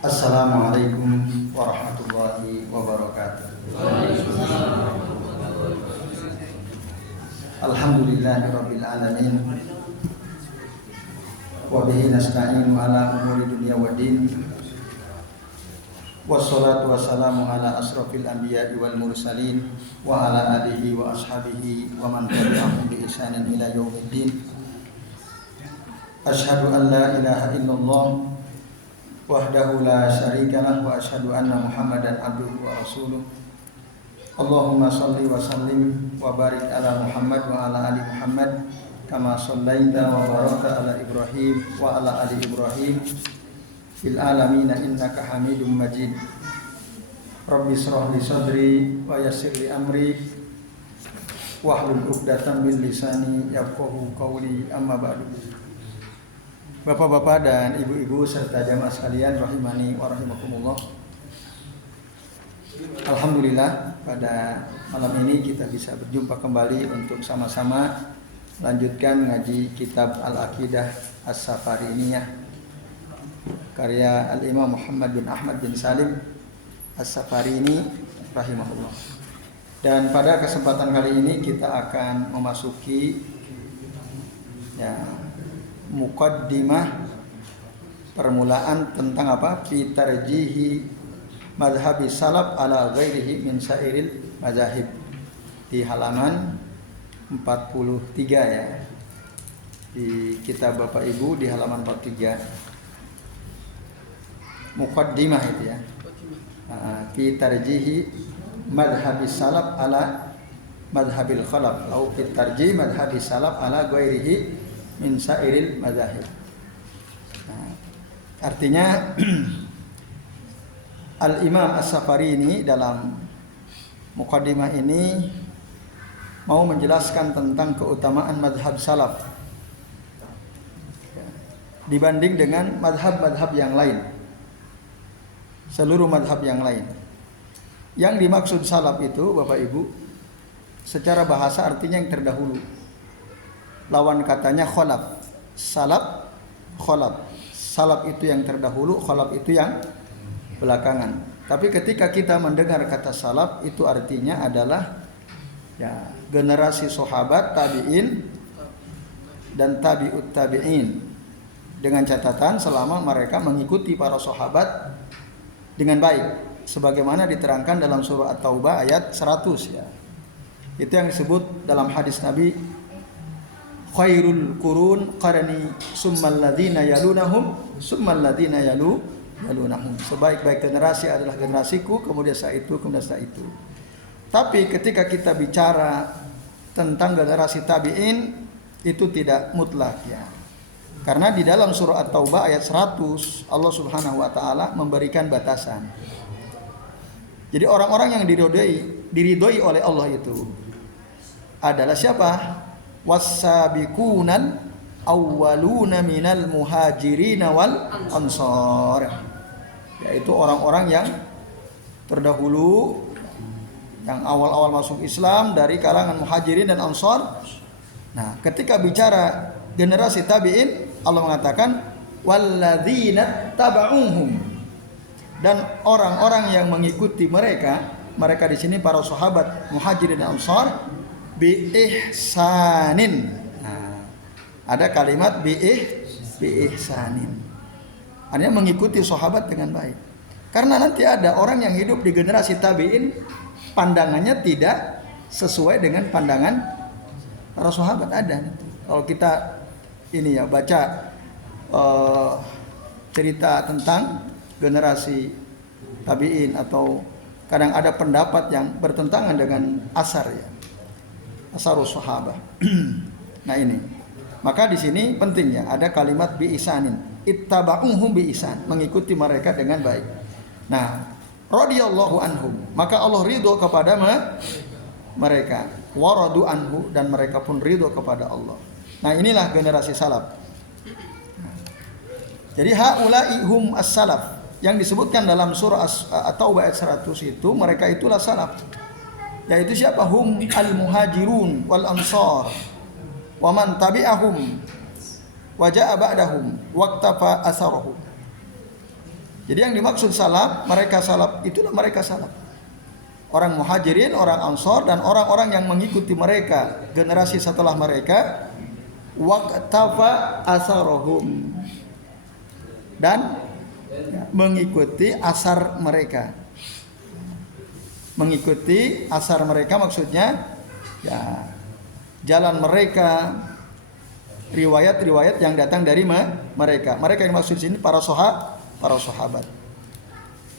Assalamualaikum warahmatullahi wabarakatuh. Alhamdulillahirabbil alamin. Wa bihi nasta'inu ala umuri dunya waddin. Wassalatu wassalamu ala asrofil anbiya'i wal mursalin wa ala alihi wa ashabihi wa man tabi'ahum bi ihsanin ila yaumiddin. Asyhadu an la ilaha illallah wahdahu la syarikalah wa asyhadu anna Muhammadan abduhu wa rasuluh. Allahumma shalli wa sallim wa barik ala Muhammad wa ala ali Muhammad kama shallaita wa barakta ala Ibrahim wa ala ali Ibrahim fil alamin innaka Hamidum Majid. Rabbi shrah li sadri wa yassir li amri wahlul 'uqdatam min lisani yafqahu qawli, amma ba'du. Bapak-bapak dan ibu-ibu serta jamaah sekalian rahimani wa rahimakumullah. Alhamdulillah pada malam ini kita bisa berjumpa kembali untuk sama-sama lanjutkan ngaji kitab Al-Aqidah As-Safariniyah karya Al-Imam Muhammad bin Ahmad bin Salim As-Safarini rahimahullah. Dan pada kesempatan kali ini kita akan memasuki muqaddimah permulaan tentang apa? Fi tarjihi madhhabi salaf ala ghairihi min sairil mazahib, di halaman 43 ya. Di kitab Bapak Ibu di halaman 43. Muqaddimah itu ya. Fi tarjihi madhhabi salaf ala madhhabil khalaf atau fi tarjih madhhabi salaf ala ghairihi min sairil mazahib. Artinya Al-Imam As-Safarini dalam muqaddimah ini mau menjelaskan tentang keutamaan madhab salaf dibanding dengan madhab-madhab yang lain, seluruh madhab yang lain. Yang dimaksud salaf itu Bapak Ibu secara bahasa artinya yang terdahulu. Lawan katanya khalaf. Salaf, khalaf. Salaf itu yang terdahulu, khalaf itu yang belakangan. Tapi ketika kita mendengar kata salaf itu artinya adalah generasi sahabat, tabi'in dan tabi'ut tabi'in, dengan catatan selama mereka mengikuti para sahabat dengan baik, sebagaimana diterangkan dalam surah At-Taubah ayat 100 ya. Itu yang disebut dalam hadis Nabi, khairul qurun qarni summal ladzina yalunahum summal ladzina yalunahum. Sebaik-baik generasi adalah generasiku, kemudian setelah itu. Tapi ketika kita bicara tentang generasi tabi'in itu tidak mutlak ya. Karena di dalam surah At-Taubah ayat 100 Allah Subhanahu wa taala memberikan batasan. Jadi orang-orang yang diridhoi oleh Allah itu adalah siapa? Was-sabiqunal awwaluna minal muhajirin wal ansar. Yaitu orang-orang yang terdahulu, yang awal-awal masuk Islam dari kalangan muhajirin dan ansar. Nah, ketika bicara generasi tabi'in, Allah mengatakan walladzina taba'uhum, dan orang-orang yang mengikuti mereka di sini para sahabat muhajirin dan ansar bi ihsanin. Nah, ada kalimat bi ihsanin. Artinya mengikuti sahabat dengan baik. Karena nanti ada orang yang hidup di generasi tabi'in pandangannya tidak sesuai dengan pandangan para sahabat, ada. Kalau kita ini ya baca cerita tentang generasi tabi'in, atau kadang ada pendapat yang bertentangan dengan asar ya. Asarus sahabah. Nah ini. Maka di sini pentingnya ada kalimat bi ihsanin. Ittaba'uhum bi ihsan, mengikuti mereka dengan baik. Nah, radhiyallahu anhum, maka Allah ridho kepada mereka. Wa radu anhu, dan mereka pun ridho kepada Allah. Nah, inilah generasi salaf. Jadi haula'i hum as-salaf yang disebutkan dalam surah At-Taubah ayat 100 itu, mereka itulah salaf. yaitu siapa? Hum al-muhajirun wal ansar wa man tabi'ahum wa ja'a ba'dahum waqtafa asarahum. Jadi yang dimaksud salaf, mereka salaf itulah mereka salaf. Orang muhajirin, orang ansar dan orang-orang yang mengikuti mereka generasi setelah mereka, waqtafa asarahum, dan mengikuti asar mereka. Mengikuti asar mereka maksudnya ya jalan mereka, riwayat-riwayat yang datang dari mereka. Mereka yang maksud sini para sahabat.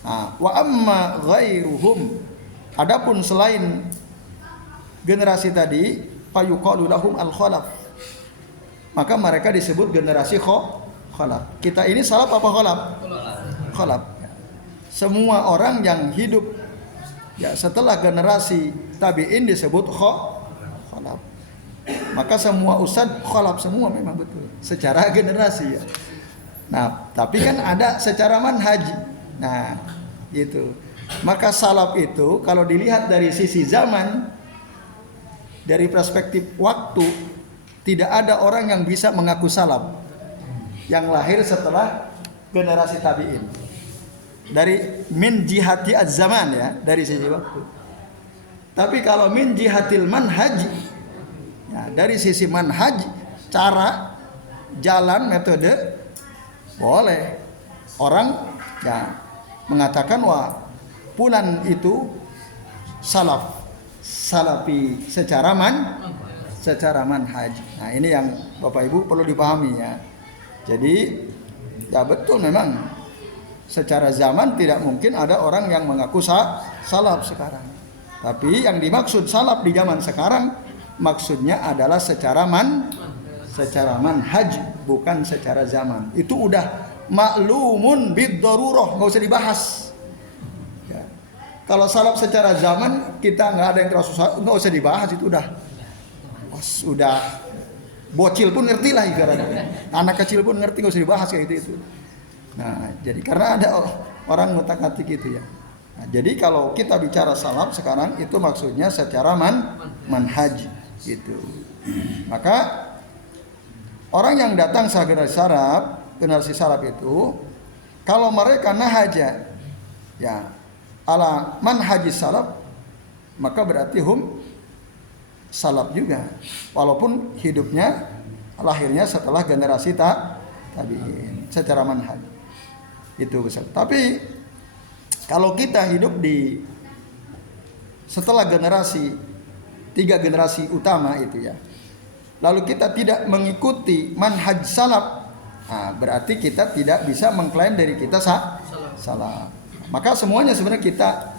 Nah, wa amma ghairuhum, adapun selain generasi tadi, fayuqalu lahum al-khalaf, maka mereka disebut generasi khalaf. Kita ini salaf apa khalaf? Khalaf. Semua orang yang hidup ya setelah generasi tabi'in disebut khalaf. Maka semua ustadz khalaf semua memang betul secara generasi ya. Nah, tapi kan ada secara manhaj. Nah, gitu. Maka salaf itu kalau dilihat dari sisi zaman, dari perspektif waktu, tidak ada orang yang bisa mengaku salaf yang lahir setelah generasi tabi'in. Dari min jihati az-zaman ya, dari sisi waktu. Tapi kalau min jihatil manhaj, ya, dari sisi manhaj, cara, jalan, metode, boleh orang ya mengatakan wah fulan itu salafi secara manhaj. Nah, ini yang Bapak Ibu perlu dipahami ya. Jadi ya betul memang secara zaman tidak mungkin ada orang yang mengaku salaf sekarang. Tapi yang dimaksud salaf di zaman sekarang maksudnya adalah secara manhaj, bukan secara zaman. Itu udah maklumun bid-darurah, enggak usah dibahas. Ya. Kalau salaf secara zaman kita nggak ada yang terasa salaf, enggak usah dibahas, itu udah bocil pun ngerti lah ibaratnya. Anak kecil pun ngerti, enggak usah dibahas kayak itu. Nah, jadi karena ada orang ngutak-ngatik gitu ya. Nah, jadi kalau kita bicara salaf sekarang itu maksudnya secara manhaj gitu. Maka orang yang datang generasi salaf itu kalau mereka nahaja ya ala manhajis salaf, maka berarti hum salaf juga. Walaupun hidupnya lahirnya setelah generasi tabi'in secara manhaj. Itu besar. Tapi kalau kita hidup di setelah tiga generasi utama itu ya, lalu kita tidak mengikuti manhaj salaf, nah, berarti kita tidak bisa mengklaim dari kita salaf. Maka semuanya sebenarnya kita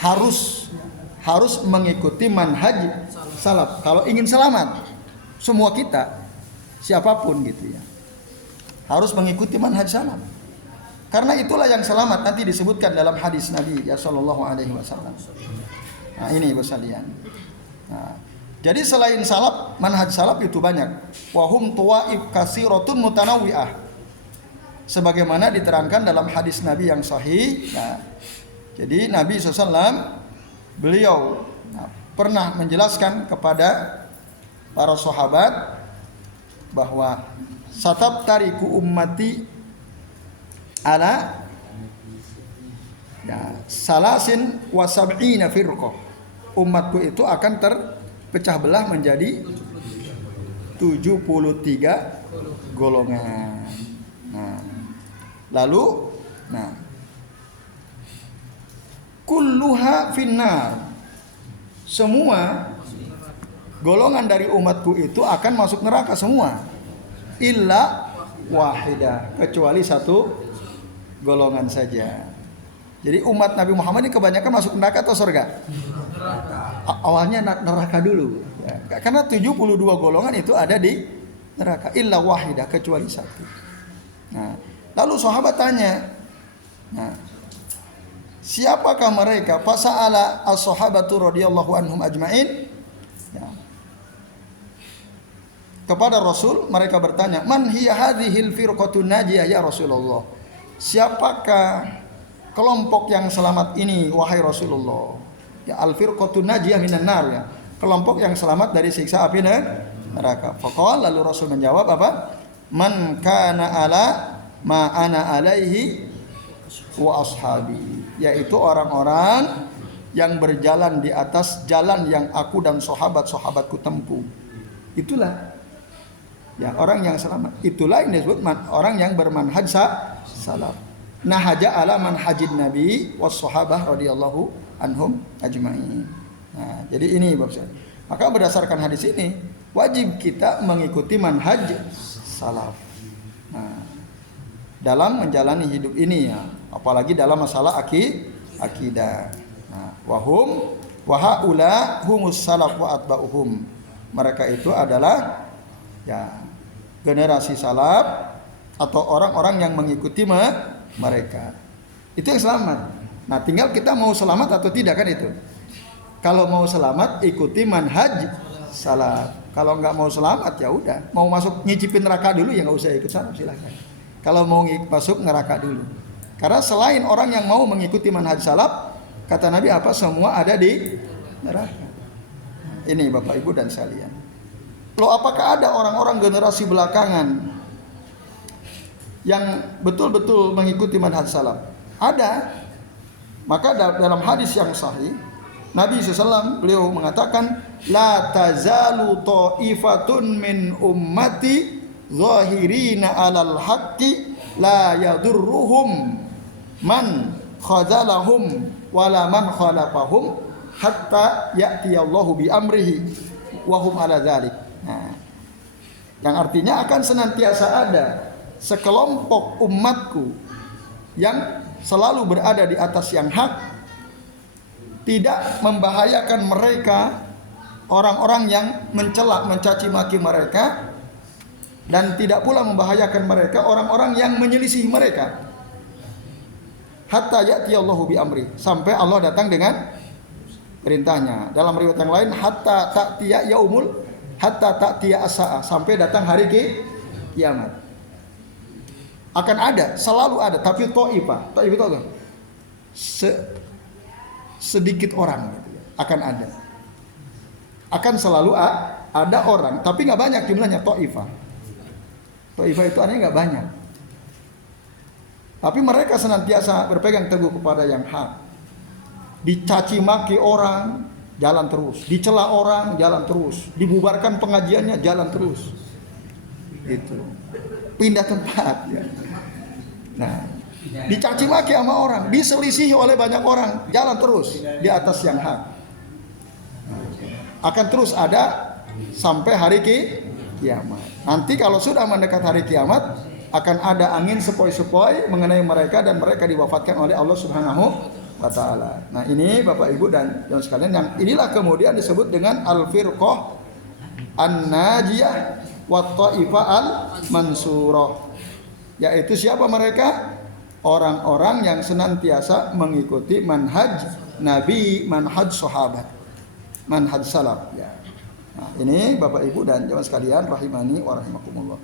harus mengikuti manhaj salaf kalau ingin selamat. Semua kita siapapun gitu ya harus mengikuti manhaj salaf. Karena itulah yang selamat, nanti disebutkan dalam hadis Nabi ya sallallahu alaihi wasallam. Nah, ini Ibu sekalian. Nah, jadi selain salaf, manhaj salaf itu banyak. Wa hum tuwaif katsiratun mutanawwi'ah. Sebagaimana diterangkan dalam hadis Nabi yang sahih. Nah, jadi Nabi SAW beliau pernah menjelaskan kepada para sahabat bahwa satab tariku ummati ala ya, salasin wa sab'ina firqah. Umatku itu akan terpecah belah menjadi 73 golongan. Nah, lalu kulluha finnar, semua golongan dari umatku itu akan masuk neraka semua, illa wahidah, kecuali satu golongan saja. Jadi umat Nabi Muhammad ini kebanyakan masuk neraka atau surga? Awalnya neraka dulu ya. Karena 72 golongan itu ada di neraka, illa wahidah, kecuali satu. Nah, lalu sahabat tanya, nah, siapakah mereka? Fasa'ala as-sahabatu radhiyallahu anhum ajma'in ya. Kepada Rasul mereka bertanya, man hiya hadhil firqatun najiyah ya Rasulullah? Siapakah kelompok yang selamat ini wahai Rasulullah? Ya, al-firqatun najiyah minan nar ya. Kelompok yang selamat dari siksa api neraka. Faqala, lalu Rasul menjawab apa? Man kana ala ma ana alaihi wa ashabi, yaitu orang-orang yang berjalan di atas jalan yang aku dan sahabat-sahabatku tempuh. Itulah ya orang yang selamat. Itulah yang disebut orang yang bermanhaj salaf. Nahaja ala manhajin nabi was sahabah radhiyallahu anhum ajma'in. Nah, jadi ini Bapak. Maka berdasarkan hadis ini wajib kita mengikuti manhaj salaf. Nah, dalam menjalani hidup ini ya, apalagi dalam masalah akidah. Nah, wahum wa haula humus salaf wa atba'uhum. Mereka itu adalah ya generasi salaf atau orang-orang yang mengikuti mereka. Itu yang selamat. Nah, tinggal kita mau selamat atau tidak kan itu. Kalau mau selamat ikuti manhaj salaf. Kalau nggak mau selamat ya udah, mau masuk nyicipin neraka dulu ya nggak usah ikut salaf, silakan. Kalau mau masuk neraka dulu. Karena selain orang yang mau mengikuti manhaj salaf, kata Nabi apa? Semua ada di neraka. Ini Bapak Ibu dan sekalian. Loh, apakah ada orang-orang generasi belakangan yang betul-betul mengikuti manhaj salaf? Ada. Maka dalam hadis yang sahih Nabi SAW beliau mengatakan la tazalu ta'ifatun min ummati zahirina 'alal haqqi la yadurruhum man khazalahum wala man khalafahum hatta ya'tiyallahu bi amrihi wa hum 'ala dzalik. Nah, yang artinya akan senantiasa ada sekelompok umatku yang selalu berada di atas yang hak, tidak membahayakan mereka orang-orang yang mencela, mencaci maki mereka, dan tidak pula membahayakan mereka orang-orang yang menyelisih mereka. Hatta ya'tiyallahu bi amri, sampai Allah datang dengan perintahnya. Dalam riwayat yang lain hatta ta'tiya yaumul hatta ta'tiya as-sa'a, sampai datang hari kiamat. Akan ada, selalu ada, tapi ta'ifah itu apa? Sedikit orang gitu ya, akan ada. Akan selalu ada orang, tapi nggak banyak jumlahnya. Ta'ifah itu artinya nggak banyak. Tapi mereka senantiasa berpegang teguh kepada yang hak. Dicaci maki orang, jalan terus. Dicela orang, jalan terus. Dibubarkan pengajiannya, jalan terus. Itu. Pindah tempat ya. Nah, dicaci maki sama orang, diselisihi oleh banyak orang, jalan terus di atas yang hak. Akan terus ada sampai hari kiamat. Nanti kalau sudah mendekat hari kiamat, akan ada angin sepoi-sepoi mengenai mereka dan mereka diwafatkan oleh Allah Subhanahu wa taala. Nah, ini Bapak Ibu dan yang sekalian, yang inilah kemudian disebut dengan al-firqah an-najiyah wa ta'ifah al-mansurah. Yaitu siapa mereka? Orang-orang yang senantiasa mengikuti manhaj Nabi, manhaj sahabat, manhaj salaf ya. Nah, ini Bapak Ibu dan jemaah sekalian rahimani wa rahimakumullah.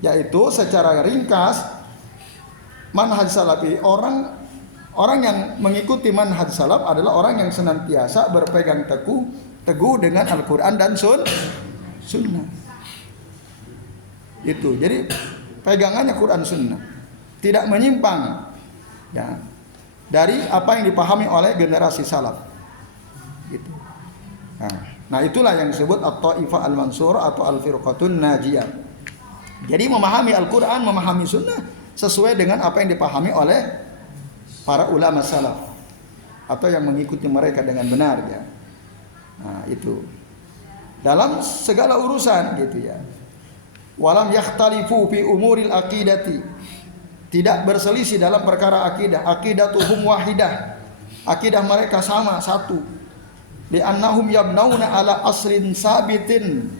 Yaitu secara ringkas manhaj salafi, orang yang mengikuti manhaj salaf adalah orang yang senantiasa berpegang teguh dengan Al-Qur'an dan sunnah. Itu. Jadi pegangannya Quran sunnah, tidak menyimpang ya, dari apa yang dipahami oleh generasi salaf gitu. Nah itulah yang disebut at-ta'ifah al-mansurah atau al-firqatun najiyah. Jadi memahami Al-Quran, memahami sunnah sesuai dengan apa yang dipahami oleh para ulama salaf atau yang mengikuti mereka dengan benar ya. Nah itu dalam segala urusan gitu ya. Walam yakhtalifu fi umuril aqidati, tidak berselisih dalam perkara akidah. Aqidatuhum wahidah, akidah mereka sama, satu. Li'annahum yabnauna ala asrin sabitin,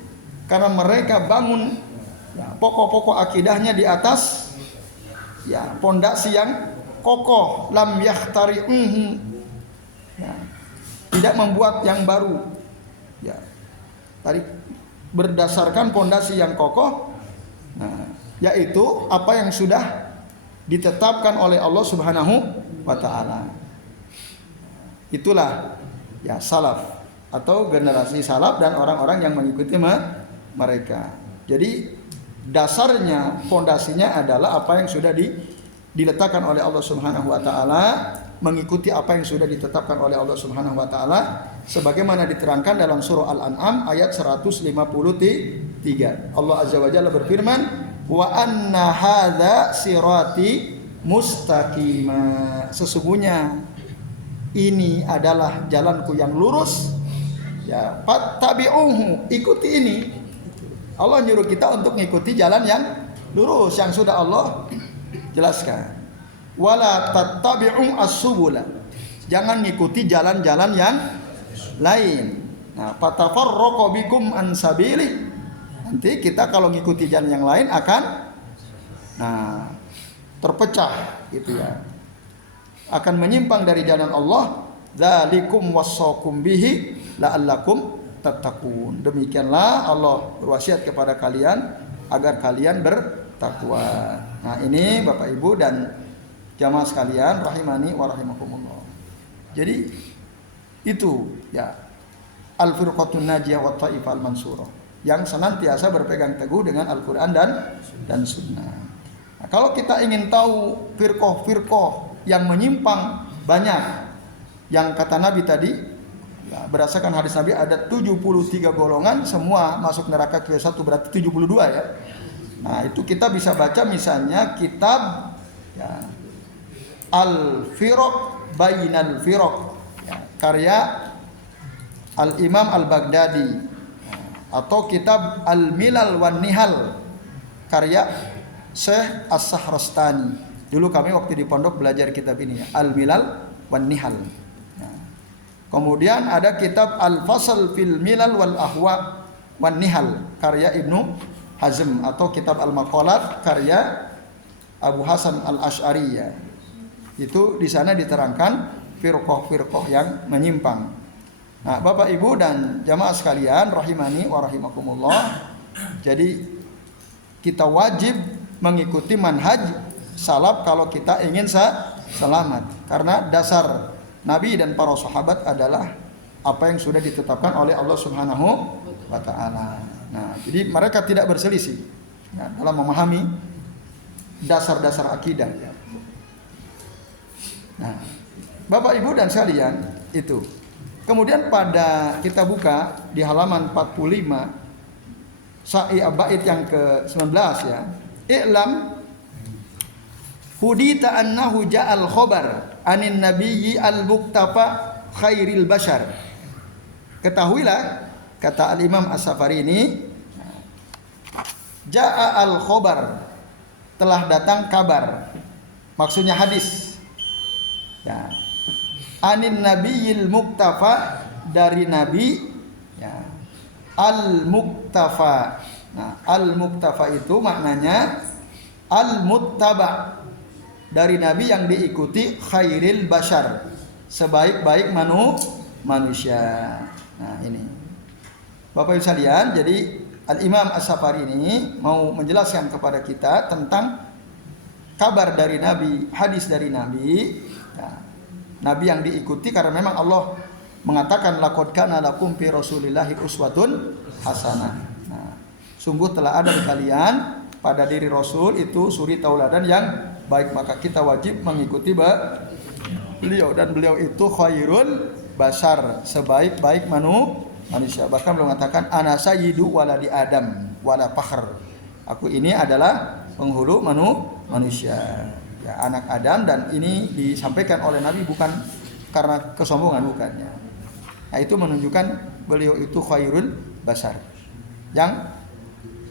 karena mereka bangun ya, pokok-pokok akidahnya di atas ya pondasi yang kokoh. Lam yakhtari'uhu ya, tidak membuat yang baru ya. Tadi berdasarkan pondasi yang kokoh, nah, yaitu apa yang sudah ditetapkan oleh Allah Subhanahu wa taala. Itulah ya salaf atau generasi salaf dan orang-orang yang mengikuti mereka. Jadi dasarnya, fondasinya adalah apa yang sudah diletakkan oleh Allah Subhanahu wa taala, mengikuti apa yang sudah ditetapkan oleh Allah Subhanahu wa taala sebagaimana diterangkan dalam surah Al-An'am ayat 153. Allah Azza wa Jalla berfirman, "Wa anna hadza sirati mustaqima." Sesungguhnya ini adalah jalanku yang lurus. Ya, fattabi'uhu, ikuti ini. Allah nyuruh kita untuk mengikuti jalan yang lurus yang sudah Allah jelaskan. Wala tattabi'u as-subula. Jangan mengikuti jalan-jalan yang lain. Nah, fatafarraqu bikum an sabili. Nanti kita kalau mengikuti jalan yang lain akan terpecah gitu ya. Akan menyimpang dari jalan Allah. Dzalikum wassaqum bihi la'allakum tattaqun. Demikianlah Allah berwasiat kepada kalian agar kalian bertakwa. Nah, ini Bapak Ibu dan jamaah sekalian rahimani wa rahimakumullah. Jadi itu ya al-firqatun najiyah wa ta'ifal mansurah yang senantiasa berpegang teguh dengan Al-Qur'an dan Sunnah. Nah, kalau kita ingin tahu firqah-firqah yang menyimpang banyak, yang kata Nabi tadi ya, berdasarkan hadis Nabi ada 73 golongan, semua masuk neraka kecuali satu, berarti 72 ya. Nah, itu kita bisa baca misalnya kitab ya, Al-Firaq Bainal Firaq ya, karya Al-Imam Al-Baghdadi ya, atau kitab Al-Milal wan Nihal karya Syekh As-Sahrastani. Dulu kami waktu di pondok belajar kitab ini ya, Al-Milal wan Nihal. Kemudian ada kitab Al-Fasl fil Milal wal Ahwa wan Nihal karya Ibnu Hazm atau kitab Al-Maqalat karya Abu Hasan Al-Asy'ari ya. Itu di sana diterangkan firqah-firqah yang menyimpang. Nah, Bapak Ibu dan jamaah sekalian rahimani wa rahimakumullah. Jadi kita wajib mengikuti manhaj salaf kalau kita ingin selamat. Karena dasar Nabi dan para sahabat adalah apa yang sudah ditetapkan oleh Allah Subhanahu wa taala. Nah, jadi mereka tidak berselisih ya, dalam memahami dasar-dasar akidah. Nah, Bapak Ibu dan sekalian, itu. Kemudian pada kita buka di halaman 45 bait yang ke-19 ya. I'lam hudita annahu ja'al khobar anin nabiyyi al-muktafa khairil bashar. Ketahuilah, kata al-Imam As-Safari ini, ja'a al-khobar, telah datang kabar, maksudnya hadis ya, anin nabiyyil muktafa, dari nabi ya, al-muktafa. Nah, al-muktafa itu maknanya al-muttaba, dari nabi yang diikuti, khairil bashar, sebaik-baik manusia. Nah, ini Bapak Ibu sekalian, jadi Al-Imam As-Safari ini mau menjelaskan kepada kita tentang kabar dari nabi, hadis dari nabi ya, nabi yang diikuti karena memang Allah mengatakan laqad kana lakum fi rasulillahi uswatun hasanah. Nah, sungguh telah ada di kalian pada diri Rasul itu suri tauladan yang baik, maka kita wajib mengikuti beliau, dan beliau itu khairul bashar, sebaik-baik manusia. Bahkan beliau mengatakan ana sayyidu waladi Adam wala fakhr. Aku ini adalah penghulu manusia, ya, anak Adam, dan ini disampaikan oleh Nabi bukan karena kesombongan, bukannya. Nah, itu menunjukkan beliau itu khairul bashar, yang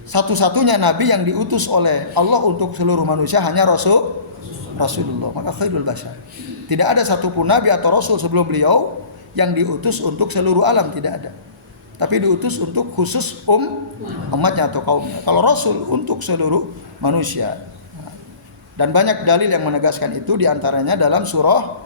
satu-satunya nabi yang diutus oleh Allah untuk seluruh manusia hanya Rasulullah, maka khairul bashar. Tidak ada satupun nabi atau rasul sebelum beliau yang diutus untuk seluruh alam, tidak ada. Tapi diutus untuk khusus umatnya atau kaumnya. Kalau rasul untuk seluruh manusia. Dan banyak dalil yang menegaskan itu, diantaranya dalam surah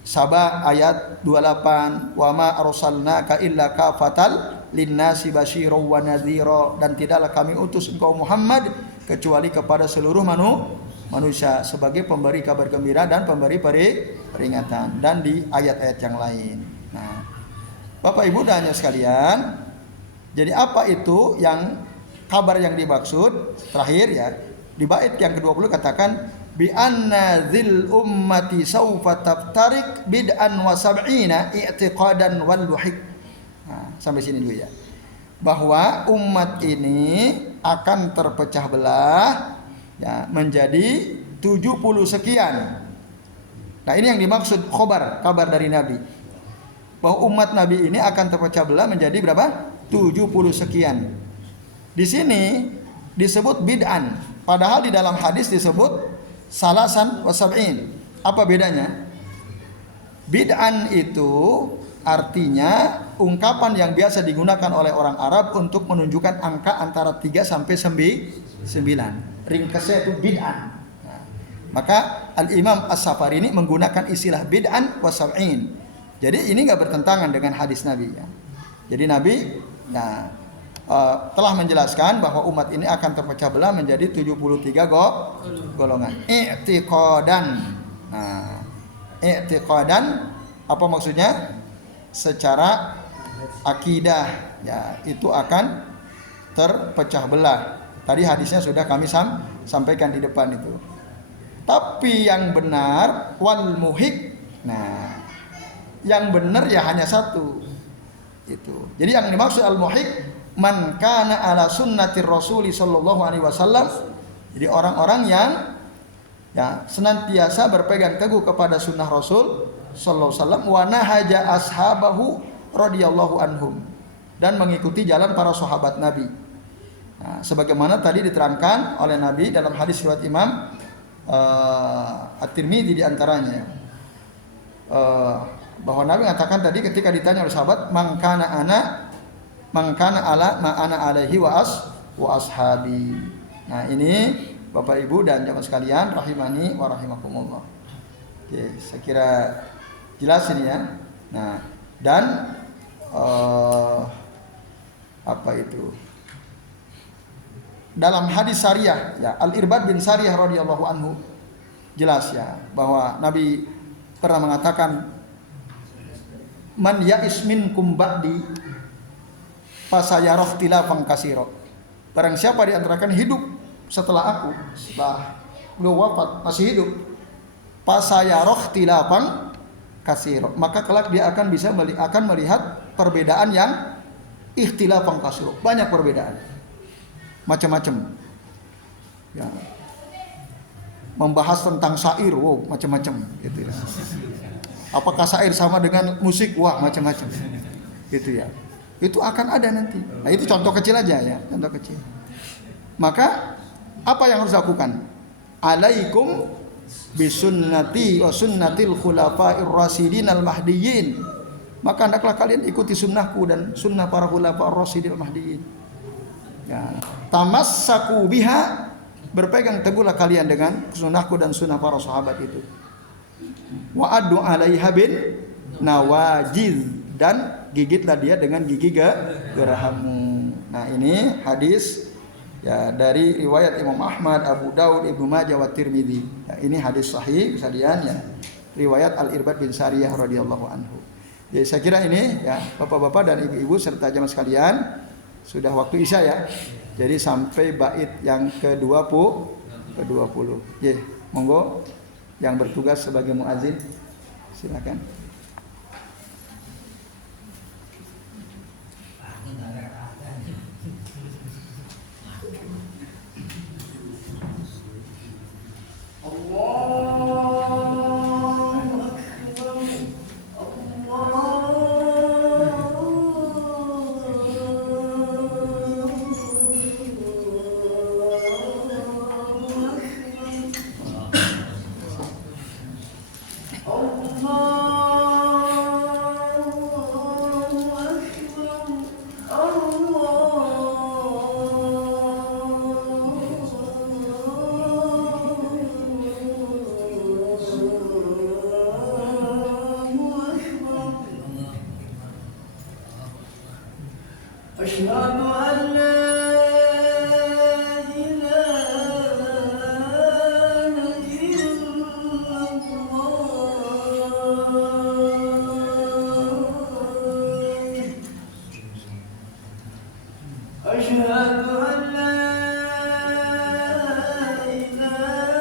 Saba ayat 28, wa ma arsalnaka illa kafatal linnasi basyiran wa nadhira, dan tidaklah kami utus engkau Muhammad kecuali kepada seluruh manusia sebagai pemberi kabar gembira dan pemberi peringatan, dan di ayat-ayat yang lain. Nah, Bapak Ibu dan hanya sekalian, jadi apa itu yang kabar yang dimaksud? Terakhir ya, di bait yang ke-20 katakan bi anna dzil ummati saufa taftarik bid'an wa sab'ina i'tiqadan wal luhik. Nah, sampai sini dulu ya. Bahwa umat ini akan terpecah belah ya menjadi 70 sekian. Nah, ini yang dimaksud kabar dari Nabi. Bahwa umat Nabi ini akan terpecah belah menjadi berapa? 70 sekian. Di sini disebut bid'an, padahal di dalam hadis disebut salasan wa sab'in. Apa bedanya? Bid'an itu artinya ungkapan yang biasa digunakan oleh orang Arab untuk menunjukkan angka antara 3 sampai 9. Ringkasnya itu bid'an. Nah, maka Al-Imam As-Safari ini menggunakan istilah bid'an wa sab'in. Jadi ini enggak bertentangan dengan hadis Nabi ya. Jadi Nabi telah menjelaskan bahwa umat ini akan terpecah belah menjadi 73 golongan. I'tiqadan. Nah, i'tiqadan apa maksudnya? Secara akidah ya, itu akan terpecah belah. Tadi hadisnya sudah kami sampaikan di depan itu. Tapi yang benar wal muhik. Nah, yang benar ya hanya satu. Itu. Jadi yang dimaksud al-muhik man kana ala sunnatir rasul sallallahu alaihi wasallam. Jadi orang-orang yang ya senantiasa berpegang teguh kepada sunnah Rasul sallallahu alaihi wasallam wa nahaja ashabahu radhiyallahu anhum, dan mengikuti jalan para sahabat Nabi. Nah, sebagaimana tadi diterangkan oleh Nabi dalam hadis riwayat Imam At-Tirmidzi di antaranya. Bahwa Nabi mengatakan tadi ketika ditanya oleh sahabat mangkana ala ma ana alaihi wa ashabi. Nah, ini Bapak Ibu dan jamaah sekalian rahimani wa rahimakumullah. Oke, saya kira jelas ini ya. Nah, dan apa itu? Dalam hadis Sariyah ya, Al-Irbad bin Sariyah radhiyallahu anhu jelas ya bahwa Nabi pernah mengatakan man ya'is minkum ba'di fasayara ikhtilafan katsira. Barang siapa di antara kalian hidup setelah aku, setelah beliau wafat masih hidup, fasayara ikhtilafan katsira, maka kelak dia akan melihat perbedaan yang ikhtilafan katsira, banyak perbedaan. Macam-macam. Ya. Membahas tentang syair, wow, macam-macam gitu ya. Apakah syair sama dengan musik? Wah, macam-macam. Gitu ya. Itu akan ada nanti. Nah, itu contoh kecil aja ya, contoh kecil. Maka apa yang harus dilakukan? Alaikum bisunnati wa sunnatil khulafa'ir rasyidin al-mahdiyyin. Maka hendaklah kalian ikuti sunnahku dan sunnah para khulafa'ir rasyidin al-mahdiyyin. Ya, tamassaku biha, berpegang teguhlah kalian dengan sunnahku dan sunnah para sahabat itu. Wa addu 'alaiha bin nawajiz, dan gigitlah dia dengan gigi gerahammu. Nah, ini hadis ya dari riwayat Imam Ahmad, Abu Daud, Ibnu Majah wa Tirmidzi. Ya, ini hadis sahih kesadian ya. Riwayat Al-Irbad bin Sariyah radhiyallahu anhu. Jadi saya kira ini ya Bapak-bapak dan Ibu-ibu serta jamaah sekalian, sudah waktu Isya ya. Jadi sampai bait yang ke-20. Ya, monggo yang bertugas sebagai muazin silakan. Asyhadu an la ilaha illallah.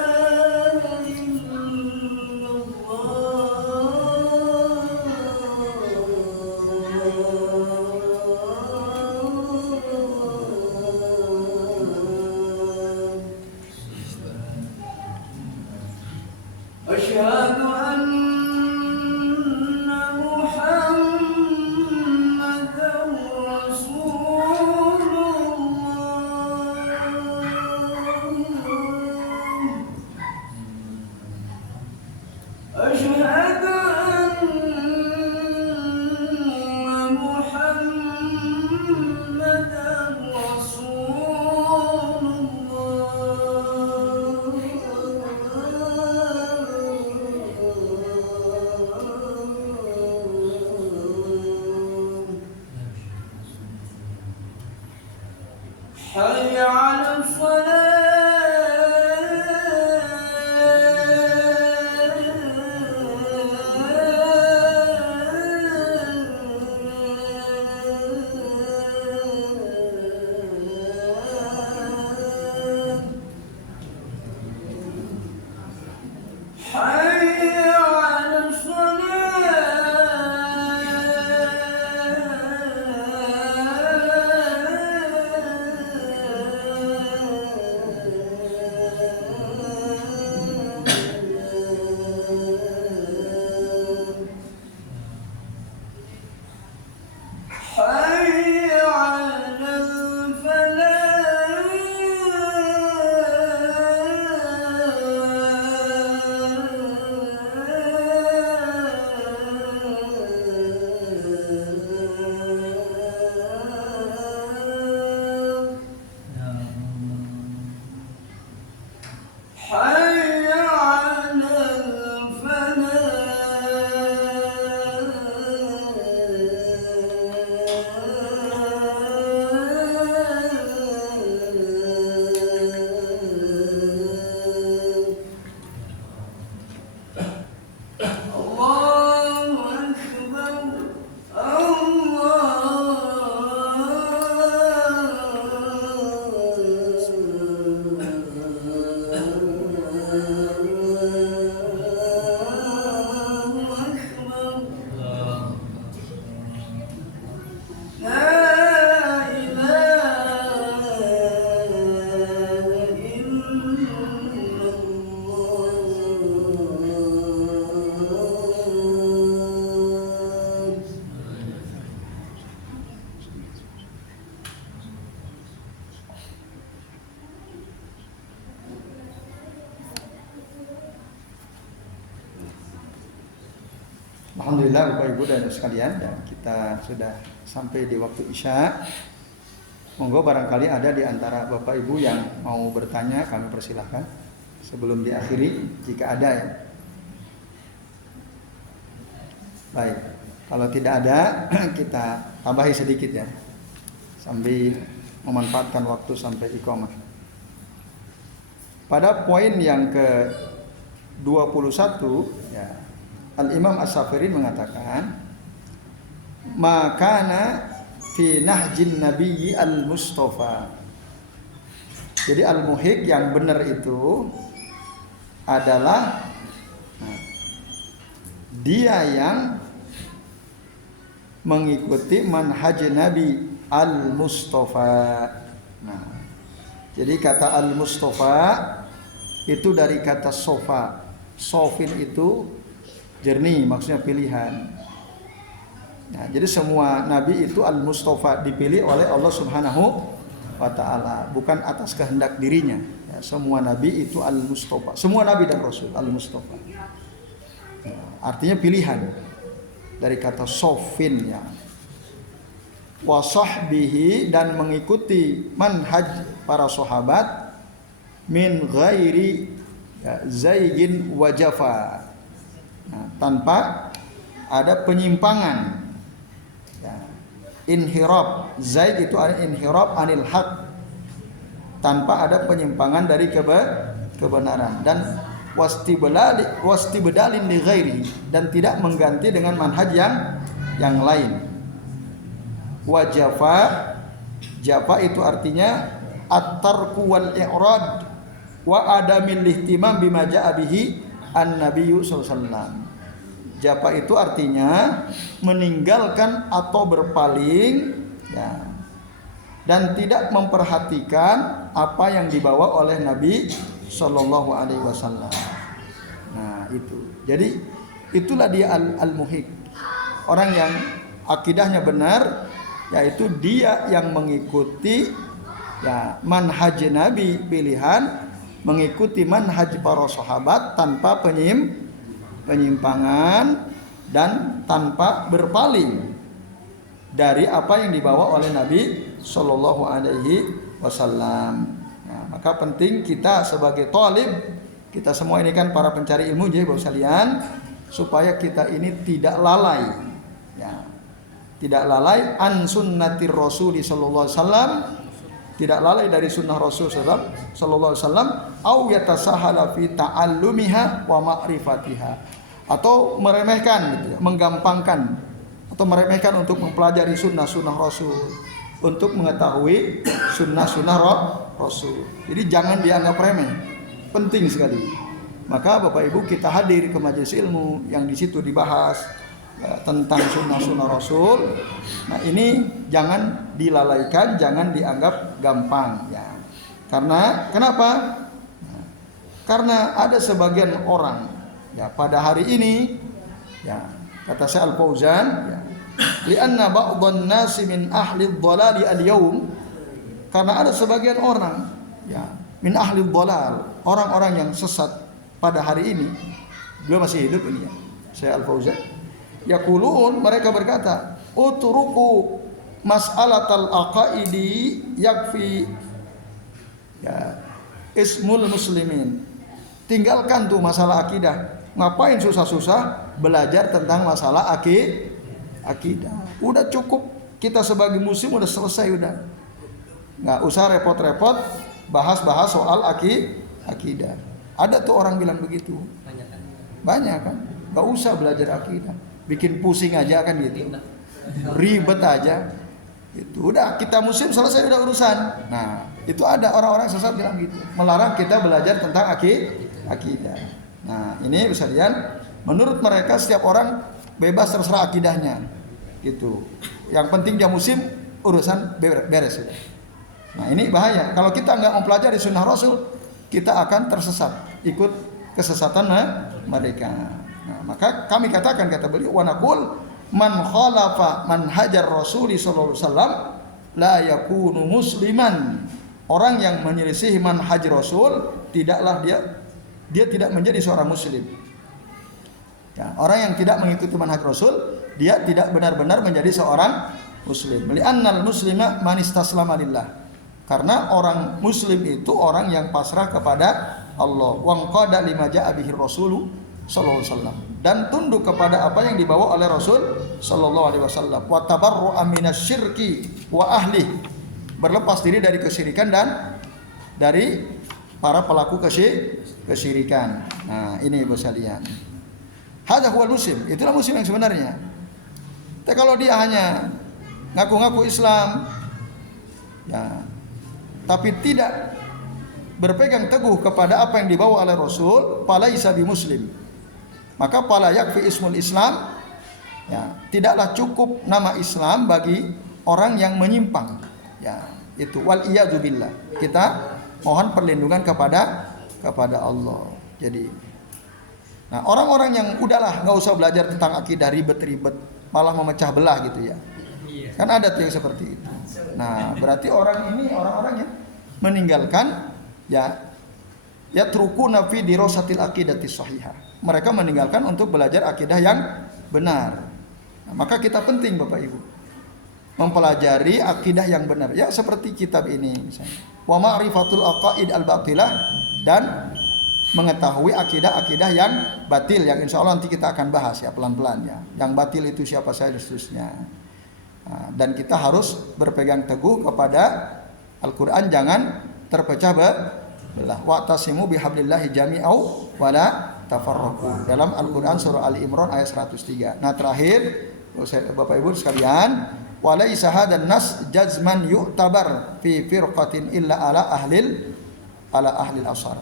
Asyhadu anna Muhammadan Rasulullah. Asyhadu anna Muhammadan Rasulullah. Hayya 'ala shalah. Hayya 'ala Hayya 'alal falah. Hayya 'alal falah. Allahu Akbar. Allahu Akbar. La ilaha illallah. Alhamdulillah Bapak Ibu dan sekalian, dan kita sudah sampai di waktu Isya. Monggo barangkali ada di antara Bapak Ibu yang mau bertanya, kami persilahkan sebelum diakhiri jika ada ya. Baik, kalau tidak ada kita tambahi sedikit ya, sambil memanfaatkan waktu sampai iqamah. Pada poin yang ke-21 ya, Al-Imam As-Safiri mengatakan, makana fi nahjin nabiyyi al-mustafa. Jadi al-muhik yang benar itu adalah dia yang mengikuti manhaj Nabi al-mustafa. Nah, jadi kata al-mustafa itu dari kata sofa. Sofin itu jernih, maksudnya pilihan. Nah, jadi semua nabi itu al-mustafa, dipilih oleh Allah Subhanahu wa taala, bukan atas kehendak dirinya. Ya, semua nabi itu al-mustafa. Semua nabi dan rasul al-mustafa. Ya, artinya pilihan. Dari kata sofin ya. Wa sahbihi, dan mengikuti manhaj para sahabat min ghairi ya, zaygin wa jafa. Nah, tanpa ada penyimpangan ya. Inhirab, zaid itu ada inhirab anil haq, tanpa ada penyimpangan dari kebenaran, dan wastibdalin li ghairi, dan tidak mengganti dengan manhaj yang lain. Wajafa, Japa itu artinya at-tarku wal i'rad wa adamil ihtimam bima ja'a bihi an-nabiyyu sallallahu alaihi wasallam. Japa itu artinya meninggalkan atau berpaling, ya, dan tidak memperhatikan apa yang dibawa oleh Nabi sallallahu alaihi wasallam. Nah, itu. Jadi itulah dia al-muhiq. Orang yang akidahnya benar, yaitu dia yang mengikuti, ya, manhaj Nabi pilihan, mengikuti manhaj para sahabat tanpa penyimpangan dan tanpa berpaling dari apa yang dibawa oleh Nabi sallallahu alaihi wasallam. Nah, maka penting kita sebagai thalib, kita semua ini kan para pencari ilmu, jadi Bapak sekalian, supaya kita ini tidak lalai, ya, tidak lalai an sunnatir Rasul sallallahu alaihi wasallam, tidak lalai dari sunnah Rasul sallallahu alaihi wasallam, au yatasahala fi ta'allumiha wa ma'rifatiha, atau meremehkan gitu ya, menggampangkan atau meremehkan untuk mempelajari sunnah-sunnah Rasul, untuk mengetahui sunnah-sunnah Rasul. Jadi jangan dianggap remeh, penting sekali. Maka Bapak Ibu, kita hadir ke majelis ilmu yang di situ dibahas tentang sunnah-sunnah Rasul. Nah, ini jangan dilalaikan, jangan dianggap gampang, ya. Karena kenapa? Nah, karena ada sebagian orang, ya, pada hari ini, ya, kata Syekh Al-Fauzan, ya, li'anna ba'dhan nasi min ahli dhalali al-yawm, karena ada sebagian orang, ya, min ahli dhalal, orang-orang yang sesat pada hari ini. Beliau masih hidup ini, ya, Syekh Al-Fauzan. Yaqulun, mereka berkata, utruku mas'alatal aqaidi yakfi, ya, ismul muslimin. Tinggalkan tuh masalah akidah. Ngapain susah-susah belajar tentang masalah akidah? Udah cukup, kita sebagai muslim udah selesai, udah. Nggak usah repot-repot bahas-bahas soal akidah. Ada tuh orang bilang begitu. Banyak kan? Nggak usah belajar akidah. Bikin pusing aja kan gitu, ribet aja itu. Udah, kita muslim selesai, udah urusan. Nah, itu ada orang-orang sesat bilang gitu, melarang kita belajar tentang akidah. Nah, ini bisa lihat, menurut mereka setiap orang bebas terserah akidahnya gitu. Yang penting dia muslim, urusan beres. Nah, ini bahaya. Kalau kita nggak mempelajari sunnah Rasul, kita akan tersesat, ikut kesesatan mereka. Nah, maka kami katakan, kata beliau, wa naqul man khalafa manhajar Rasul sallallahu alaihi wasallam la yakunu musliman. Orang yang menyelisihi manhaj Rasul, tidaklah dia tidak menjadi seorang muslim. Ya, orang yang tidak mengikuti manhaj Rasul, dia tidak benar-benar menjadi seorang muslim. Li'annal muslima man istaslama lillah. Karena orang muslim itu orang yang pasrah kepada Allah. Wa qada lima ja'a bihi Rasul sallallahu alaihi wasallam, dan tunduk kepada apa yang dibawa oleh Rasul sallallahu alaihi wasallam. Wa tabarru'a minasyirki wa ahli, berlepas diri dari kesyirikan dan dari para pelaku kesyirikan. Nah, ini Ibu sekalian. Hadza huwal muslim, itulah muslim yang sebenarnya. Tapi kalau dia hanya ngaku-ngaku Islam, ya, tapi tidak berpegang teguh kepada apa yang dibawa oleh Rasul, falaisa bi muslim. Maka fala yakfi ismul Islam, ya, tidaklah cukup nama Islam bagi orang yang menyimpang, ya, itu wal iyadu billah. Kita mohon perlindungan kepada Allah. Jadi, nah, orang-orang yang udahlah nggak usah belajar tentang akidah, ribet-ribet, malah memecah belah gitu ya. Kan ada tuh yang seperti itu. Nah, berarti orang yang meninggalkan, ya trukuna fi dirasatil aqidati shahihah. Mereka meninggalkan untuk belajar akidah yang benar. Nah, maka kita penting Bapak Ibu mempelajari akidah yang benar. Ya, seperti kitab ini misalnya. Wa ma'rifatul aqaid al-batilah, dan mengetahui akidah-akidah yang batil, yang insya Allah nanti kita akan bahas ya pelan-pelan ya. Yang batil itu siapa saja dan seterusnya. Nah, dan kita harus berpegang teguh kepada Al-Quran, jangan terpecah belah. Wa'tasimu bihablillahi jami'au wala tafarraqu, dalam Al-Quran surah Ali Imran ayat 103. Nah, terakhir Bapak Ibu sekalian, wa laisa hadan nas jazman yu'tabar fi firqatin illa ala ahli al-ashar.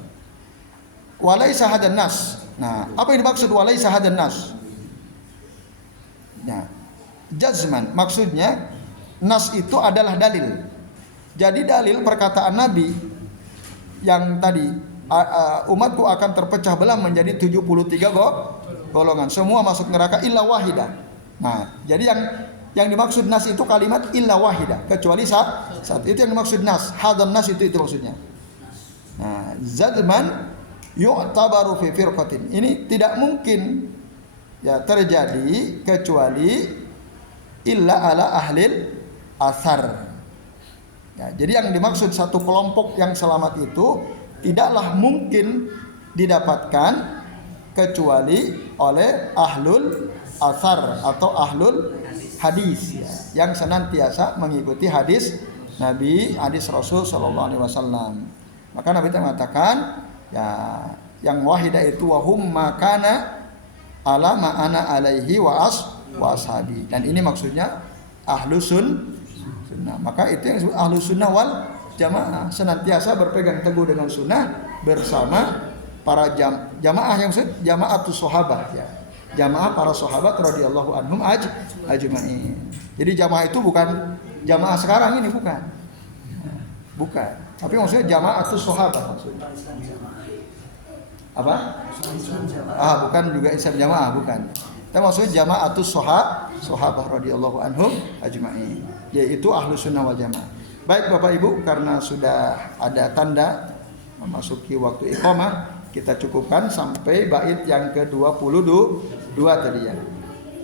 Wa laisa hadan nas. Nah, apa yang dimaksud wa laisa hadan nas? Nah, jazman maksudnya nas itu adalah dalil. Jadi dalil perkataan Nabi yang tadi umatku akan terpecah belah menjadi 73 golongan, semua masuk neraka illa wahidah. Nah, jadi yang dimaksud nas itu kalimat illa wahidah, kecuali satu. Itu yang dimaksud nas. Hadan nas itu maksudnya. Nah, zadzman yu'tabaru fi firqatin. Ini tidak mungkin ya terjadi kecuali illa ala ahlil athar. Ya, jadi yang dimaksud satu kelompok yang selamat itu tidaklah mungkin didapatkan kecuali oleh ahlul athar atau ahlul hadis ya, yang senantiasa mengikuti hadis Nabi, hadis Rasul sallallahu alaihi wasallam. Maka Nabi mengatakan ya yang wahidah itu wahum makana ala ma ana alaihi wa ashabi. Dan ini maksudnya ahlus sunnah. Maka itu yang disebut ahlus sunnah wal jamaah, senantiasa berpegang teguh dengan sunnah bersama para jamaah yang disebut jamaatus sahabah ya. Jamaah para sahabat radhiyallahu anhum ajma'in. Jadi jamaah itu bukan jamaah sekarang ini, bukan. Bukan. Tapi maksudnya jamaatus sahabat maksudnya. Apa? Bukan juga Islam jamaah, bukan. Tapi maksudnya jamaatus sahabah radhiyallahu anhum ajma'in, yaitu ahlus sunnah wal jamaah. Baik Bapak Ibu, karena sudah ada tanda memasuki waktu iqamah, kita cukupkan sampai bait yang ke-22 tadi ya.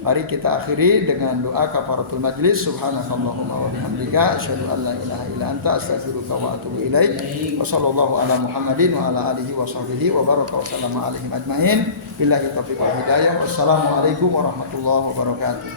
Mari kita akhiri dengan doa kafaratul majlis. Subhanakallahumma wa bihamdika asyhadu an la ilaha illa anta astaghfiruka wa atubu ilaik. Wa sallallahu ala Muhammadin wa ala alihi wa sahbihi wa baraka wa sallama alaihim ajmain. Billahi taufiq wal hidayah. Wassalamualaikum warahmatullahi wabarakatuh.